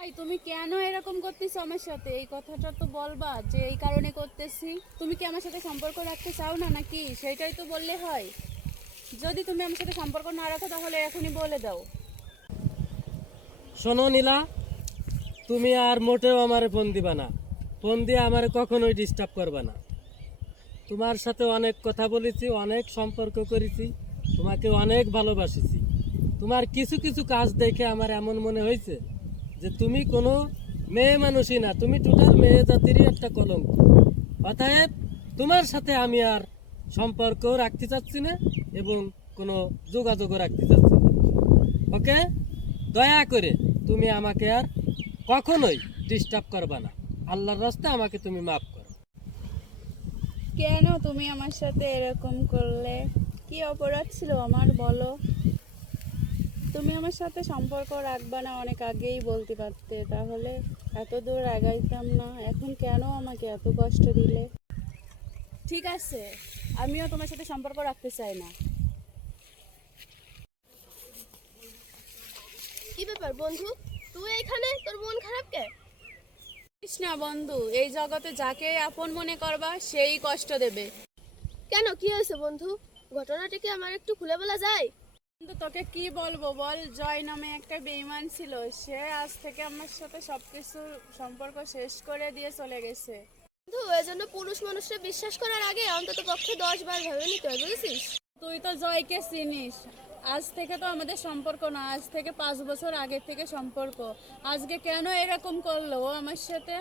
ভাই তুমি কেন এরকম করতেছো আমার সাথে? এই কথাটা তো বলবা যে এই কারণে করতেছি। তুমি কি আমার সাথে সম্পর্ক রাখতে চাও না নাকি? সেটাই তো বললে হয়। যদি তুমি আমার সাথে সম্পর্ক না রাখো তাহলে এখনই বলে দাও। শোনো নীলা, তুমি আর মোটেও আমারে ফোন দিবা না। ফোন দিয়ে আমারে কখনোই ডিস্টার্ব করবা না। তোমার সাথে অনেক কথা বলেছি, অনেক সম্পর্ক করেছি, তোমাকে অনেক ভালোবাসিছি। তোমার কিছু কিছু কাজ দেখে আমার এমন মনে হয়েছে যে তুমি কোনো মেয়ে মানুষই না, তুমি টোটাল মেয়ে জাতিরই একটা কলঙ্ক। অতএব তোমার সাথে আমি আর সম্পর্ক রাখতে চাচ্ছি না এবং কোনো যোগাযোগও রাখতে চাচ্ছি না। ওকে, দয়া করে তুমি আমাকে আর কখনোই ডিস্টার্ব করবা না। আল্লাহর রাস্তায় আমাকে তুমি মাফ করো। কেন তুমি আমার সাথে এরকম করলে? কি অপরাধ ছিল আমার, বলো? তুমি আমার সাথে সম্পর্ক রাখবা না অনেক আগেই বলতে পারতে, তাহলে এত দূর আগাইতাম না। এখন কেন আমাকে এত কষ্ট দিলে? ঠিক আছে, আমিও তোমার সাথে সম্পর্ক রাখতে চাই না। কি ব্যাপার বন্ধু, তুই এখানে? তোর মন খারাপ কে? জানিস না বন্ধু, এই জগতে যাকে আপন মনে করবা সেই কষ্ট দেবে। কেন, কি হয়েছে বন্ধু? ঘটনাটা কি আমার একটু খুলে বলা যায়? কিন্তু তোকে কি বলবো বল, জয় নামে একটা বেঈমান ছিল, সে আজ থেকে আমার সাথে সবকিছু সম্পর্ক শেষ করে দিয়ে চলে গেছে। বন্ধু, এজন্য পুরুষ মানুষকে বিশ্বাস করার আগে অন্তত পক্ষে 10 বার ভেবে নিতে হয়, বুঝেছিস? তুই তো জয়কে চিনিস। আজ থেকে তো আমাদের সম্পর্ক না, আজ থেকে 5 বছর আগে থেকে সম্পর্ক। আজকে কেন এরকম করলো ও আমার সাথে?